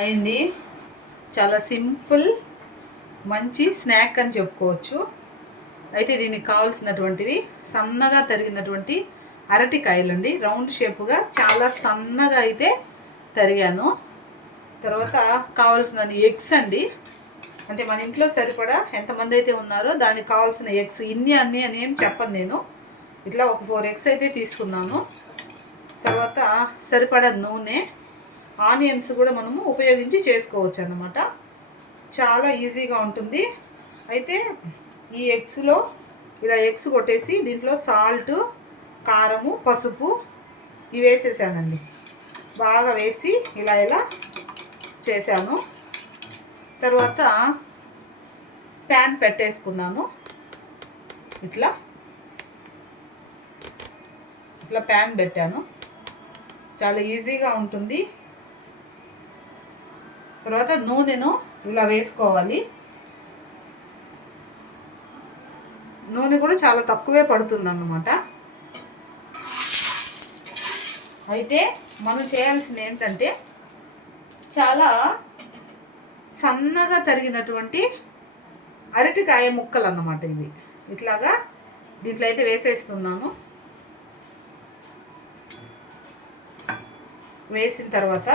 అయింది. చాలా సింపుల్ మంచి స్నాక్ అని చెప్పుకోవచ్చు. అయితే దీనికి కావాల్సినటువంటివి సన్నగా తరిగినటువంటి అరటికాయలు అండి. రౌండ్ షేప్గా చాలా సన్నగా అయితే తరిగాను. తర్వాత కావాల్సినది ఎగ్స్ అండి. అంటే మన ఇంట్లో సరిపడా ఎంతమంది అయితే ఉన్నారో దానికి కావాల్సిన ఎగ్స్ ఇన్ని అన్నీ అని ఏం చెప్పను నేను. ఇట్లా ఒక 4 ఎగ్స్ అయితే తీసుకున్నాను. తర్వాత సరిపడా నూనె, ఆనియన్స్ కూడా మనము ఉపయోగించి చేసుకోవచ్చు అన్నమాట. చాలా ఈజీగా ఉంటుంది. అయితే ఈ ఎగ్స్లో ఇలా ఎగ్స్ కొట్టేసి దీంట్లో సాల్ట్, కారము, పసుపు ఇవి వేసేసానండి. బాగా వేసి ఇలా ఇలా చేశాను. తర్వాత ప్యాన్ పెట్టేసుకున్నాను. ఇట్లా ప్యాన్ పెట్టాను. చాలా ఈజీగా ఉంటుంది. తర్వాత నూనెను ఇలా వేసుకోవాలి. నూనె కూడా చాలా తక్కువే పడుతుంది అన్నమాట. అయితే మనం చేయాల్సింది ఏంటంటే చాలా సన్నగా తరిగినటువంటి అరటికాయ ముక్కలు అన్నమాట ఇవి. ఇట్లాగా దీంట్లో అయితే వేసేస్తున్నాను. వేసిన తర్వాత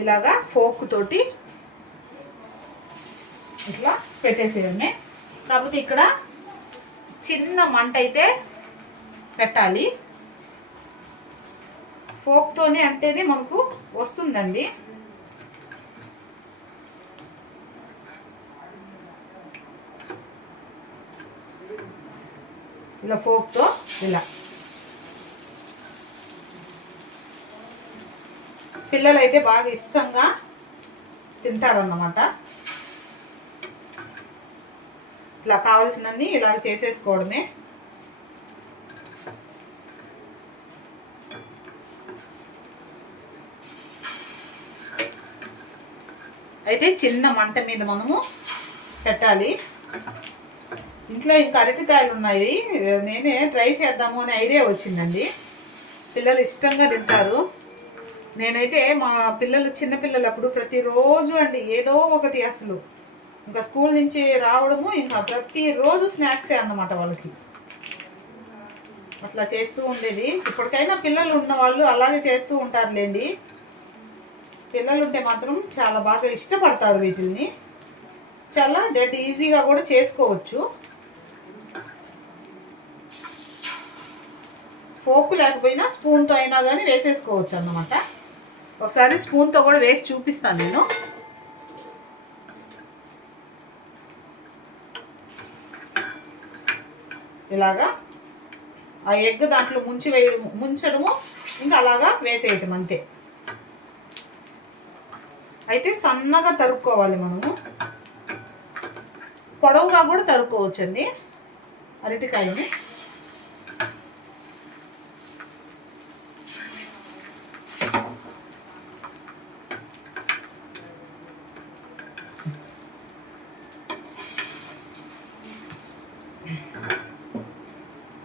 ఇలాగా ఫోక్ తోటి ఇట్లా పెట్టేసేయడమే. కాకపోతే ఇక్కడ చిన్న మంట అయితే పెట్టాలి. ఫోక్తోనే అంటేనే మనకు వస్తుందండి. ఇలా ఫోక్తో ఇలా పిల్లలు అయితే బాగా ఇష్టంగా తింటారన్నమాట. ఇట్లా కావాల్సినన్ని ఇలా చేసేసుకోవడమే. అయితే చిన్న మంట మీద మనము పెట్టాలి. ఇంట్లో ఇంకా అరటికాయలు ఉన్నాయి. నేనే ట్రై చేద్దాము అనే ఐడియా వచ్చిందండి. పిల్లలు ఇష్టంగా తింటారు. నేనైతే మా పిల్లలు చిన్నపిల్లలు అప్పుడు ప్రతిరోజు అండి ఏదో ఒకటి, అసలు ఇంకా స్కూల్ నుంచి రావడము ఇంకా ప్రతిరోజు స్నాక్సే అన్నమాట వాళ్ళకి. అట్లా చేస్తూ ఉండేది. ఇప్పటికైనా పిల్లలు ఉన్న వాళ్ళు అలాగే చేస్తూ ఉంటారులేండి. పిల్లలు ఉంటే మాత్రం చాలా బాగా ఇష్టపడతారు వీటిని. చాలా డెడ్ ఈజీగా కూడా చేసుకోవచ్చు. ఫోక్ లేకపోయినా స్పూన్తో అయినా కానీ వేసేసుకోవచ్చు అన్నమాట. ఒకసారి స్పూన్తో కూడా వేసి చూపిస్తాను నేను. ఇలాగా ఆ ఎగ్ దాంట్లో ముంచడము ఇంకా అలాగా వేసేయటం అంతే. అయితే సన్నగా తరుక్కోవాలి మనము. పొడవుగా కూడా తరుక్కోవచ్చండి అరటికాయని.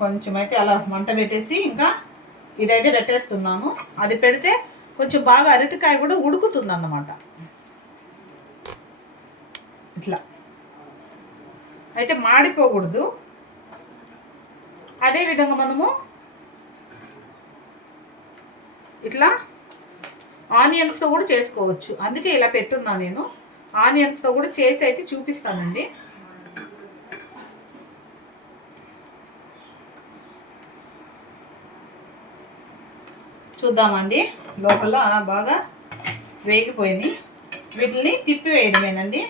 కొంచెం అయితే అలా మంట పెట్టేసి ఇంకా ఇదైతే పెట్టేస్తున్నాను. అది పెడితే కొంచెం బాగా అరటికాయ కూడా ఉడుకుతుంది అన్నమాట. ఇట్లా అయితే మాడిపోకూడదు. అదేవిధంగా మనము ఇట్లా ఆనియన్స్తో కూడా చేసుకోవచ్చు. అందుకే ఇలా పెట్టున్నా నేను. ఆనియన్స్తో కూడా చేసి అయితే చూపిస్తానండి. చూద్దామండి. లోపల బాగా వేగిపోయింది. వీటిని తిప్పి వేయడమేనండి.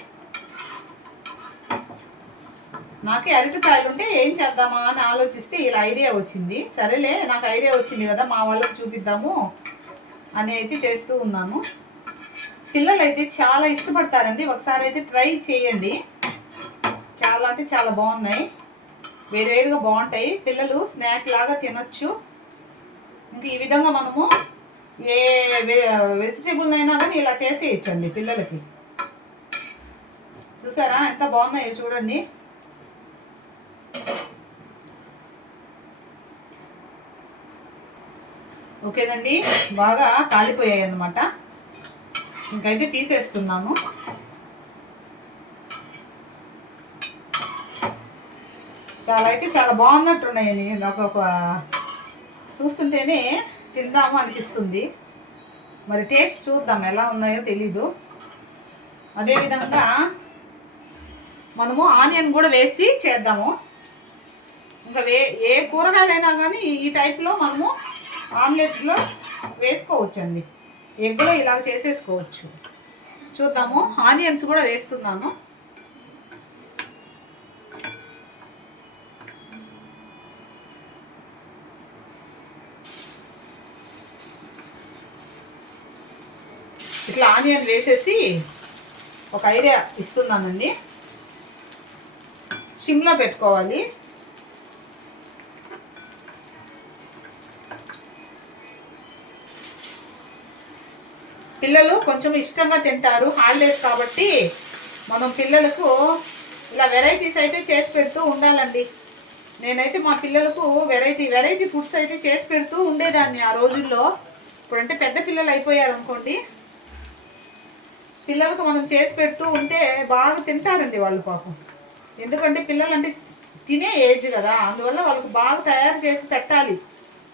నాకే అరటికాయలు ఉంటే ఏం చేద్దామా అని ఆలోచిస్తే ఇలా ఐడియా వచ్చింది. సరేలే, నాకు ఐడియా వచ్చింది కదా, మా వాళ్ళకి చూపిద్దాము అని అయితే చేస్తూ ఉన్నాను. పిల్లలు అయితే చాలా ఇష్టపడతారండి. ఒకసారి అయితే ట్రై చేయండి. చాలా అంటే చాలా బాగున్నాయి. వేరువేరుగా బాగుంటాయి. పిల్లలు స్నాక్ లాగా తినచ్చు. ఇంకా ఈ విధంగా మనము ఏ వెజిటేబుల్ అయినా కానీ ఇలా చేసేయచ్చండి పిల్లలకి. చూసారా ఎంత బాగున్నాయో చూడండి. ఓకేనండి, బాగా కాలిపోయాయి అన్నమాట. ఇంకైతే తీసేస్తున్నాను. చాలా బాగున్నట్టున్నాయని నాకు ఒక చూస్తుంటేనే తిందాము అనిపిస్తుంది. మరి టేస్ట్ చూద్దాం ఎలా ఉన్నాయో తెలీదు. అదేవిధంగా మనము ఆనియన్ కూడా వేసి చేద్దాము. ఇంకా ఏ కూరగాయలైనా కానీ ఈ టైప్లో మనము ఆమ్లెట్లో వేసుకోవచ్చండి. ఎగ్లో ఇలాగ చేసేసుకోవచ్చు. చూద్దాము. ఆనియన్స్ కూడా వేస్తున్నాను. ఇట్లా ఆనియన్ వేసేసి ఒక ఐడియా ఇస్తున్నానండి. సిమ్లో పెట్టుకోవాలి. పిల్లలు కొంచెం ఇష్టంగా తింటారు. హాలిడేస్ కాబట్టి మనం పిల్లలకు ఇలా వెరైటీస్ అయితే చేసి పెడుతూ ఉండాలండి. నేనైతే మా పిల్లలకు వెరైటీ ఫుడ్స్ అయితే చేసి పెడుతూ ఉండేదాన్ని ఆ రోజుల్లో. ఇప్పుడంటే పెద్ద పిల్లలు అయిపోయారు అనుకోండి, పిల్లలకు మనం చేసి పెడుతూ ఉంటే బాగా తింటారండి వాళ్ళు పాపం. ఎందుకంటే పిల్లలు అంటే తినే ఏజ్ కదా, అందువల్ల వాళ్ళకు బాగా తయారు చేసి పెట్టాలి.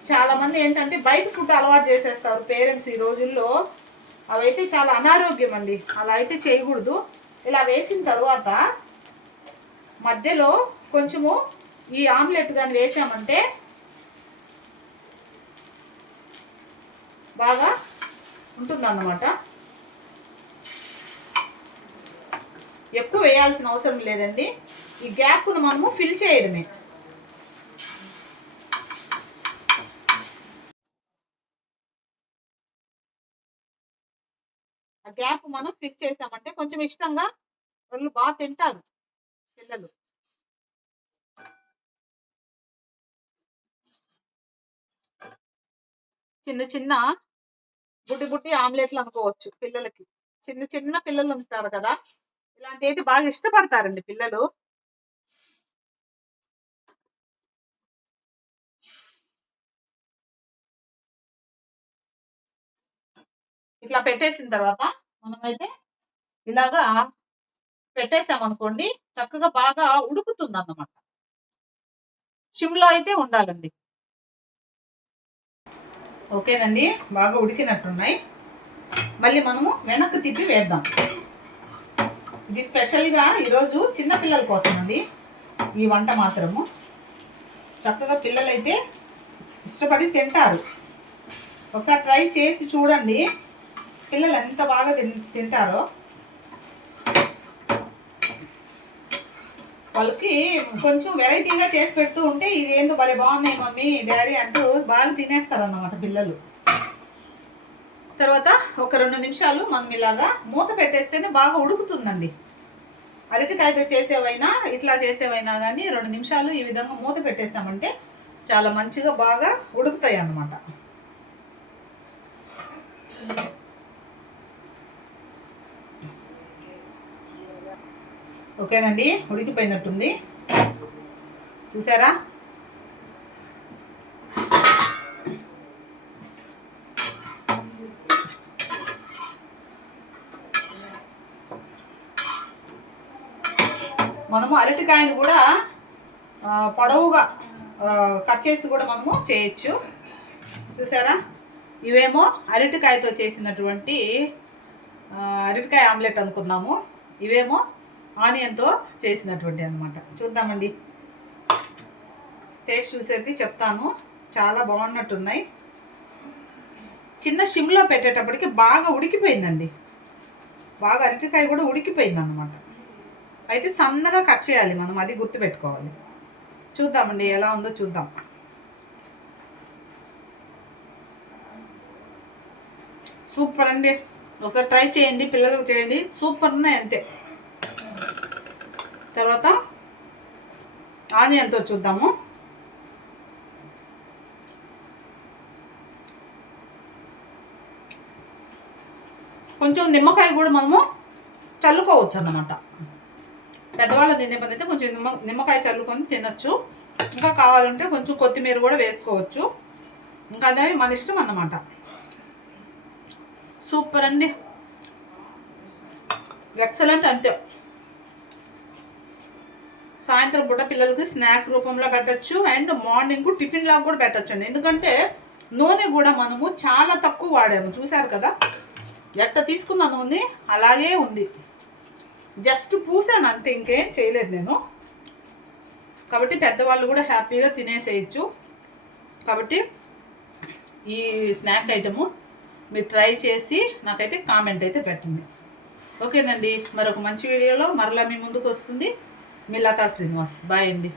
చాలామంది ఏంటంటే బయట ఫుడ్ అలవాటు చేసేస్తారు పేరెంట్స్ ఈ రోజుల్లో. అవైతే చాలా అనారోగ్యం అండి, అలా అయితే చేయకూడదు. ఇలా వేసిన తర్వాత మధ్యలో కొంచెము ఈ ఆమ్లెట్ కానీ వేసామంటే బాగా ఉంటుందన్నమాట. ఎక్కువ వేయాల్సిన అవసరం లేదండి. ఈ గ్యాప్ను మనము ఫిల్ చేయడమే. ఆ గ్యాప్ మనం ఫిల్ చేసామంటే కొంచెం ఇష్టంగా వాళ్ళు బాగా తింటారు పిల్లలు. చిన్న చిన్న బుడ్డి ఆమ్లెట్లు అనుకోవచ్చు పిల్లలకి. చిన్న పిల్లలు ఉంటారు కదా, ఇలాంటివి బాగా ఇష్టపడతారండి పిల్లలు. ఇట్లా పెట్టేసిన తర్వాత మనమైతే ఇలాగా పెట్టేసామనుకోండి, చక్కగా బాగా ఉడుకుతుంది అన్నమాట. సిమ్లో అయితే ఉండాలండి. ఓకేనండి, బాగా ఉడికినట్టున్నాయి. మళ్ళీ మనము వెనక్కి తిప్పి వేద్దాం. ఇది స్పెషల్గా ఈరోజు చిన్నపిల్లల కోసం అండి ఈ వంట మాత్రము. చక్కగా పిల్లలైతే ఇష్టపడి తింటారు. ఒకసారి ట్రై చేసి చూడండి, పిల్లలు ఎంత బాగా తింటారో. వాళ్ళకి కొంచెం వెరైటీగా చేసి పెడుతూ ఉంటే ఇది ఏందో భలే బాగున్నాయి మమ్మీ డాడీ అంటూ బాగా తినేస్తారన్నమాట పిల్లలు. తర్వాత ఒక 2 నిమిషాలు మనం ఇలాగా మూత పెట్టేస్తేనే బాగా ఉడుకుతుందండి. అరటికాయతో చేసేవైనా ఇట్లా చేసేవైనా కానీ 2 నిమిషాలు ఈ విధంగా మూత పెట్టేసామంటే చాలా మంచిగా బాగా ఉడుకుతాయి అన్నమాట. ఓకేనండి, ఉడికిపోయినట్టుంది. చూసారా? మనము అరటికాయను కూడా పొడవుగా కట్ చేసి కూడా మనము చేయొచ్చు. చూసారా? ఇవేమో అరటికాయతో చేసినటువంటి అరటికాయ ఆమ్లెట్ అనుకున్నాము. ఇవేమో ఆనియన్తో చేసినటువంటి అనమాట. చూద్దామండి, టేస్ట్ చూసేది చెప్తాను. చాలా బాగున్నట్టున్నాయి. చిన్న సిమ్లో పెట్టేటప్పటికి బాగా ఉడికిపోయిందండి. బాగా అరటికాయ కూడా ఉడికిపోయింది అన్నమాట. అయితే సన్నగా కట్ చేయాలి మనం, అది గుర్తుపెట్టుకోవాలి. చూద్దామండి ఎలా ఉందో చూద్దాం. సూపర్ అండి, ఒకసారి ట్రై చేయండి, పిల్లలకు చేయండి. సూపర్ ఉన్నాయి అంతే. తర్వాత ఆనియన్తో చూద్దాము. కొంచెం నిమ్మకాయ కూడా మనము చల్లుకోవచ్చు అన్నమాట. పెద్దవాళ్ళు తినే పని అయితే కొంచెం నిమ్మకాయ చల్లుకొని తినచ్చు. ఇంకా కావాలంటే కొంచెం కొత్తిమీర కూడా వేసుకోవచ్చు. ఇంకా అదే మన ఇష్టం అన్నమాట. సూపర్ అండి. ఎక్సలెంట్ అంతే. సాయంత్రం పూట పిల్లలకి స్నాక్ రూపంలో పెట్టచ్చు అండ్ మార్నింగ్ టిఫిన్ లాగా కూడా పెట్టచ్చు అండి. ఎందుకంటే నూనె కూడా మనము చాలా తక్కువ వాడాము, చూసారు కదా ఎట్ట తీసుకున్న నూనె అలాగే ఉంది. జస్ట్ పూసాను అంతే, ఇంకేం చేయలేదు నేను. కాబట్టి పెద్దవాళ్ళు కూడా హ్యాపీగా తినేసేయచ్చు. కాబట్టి ఈ స్నాక్ ఐటము మీరు ట్రై చేసి నాకైతే కామెంట్ అయితే పెట్టండి. ఓకేనండి, మరొక మంచి వీడియోలో మరలా మీ ముందుకు వస్తుంది మీ లతా శ్రీనివాస్. బాయ్ అండి.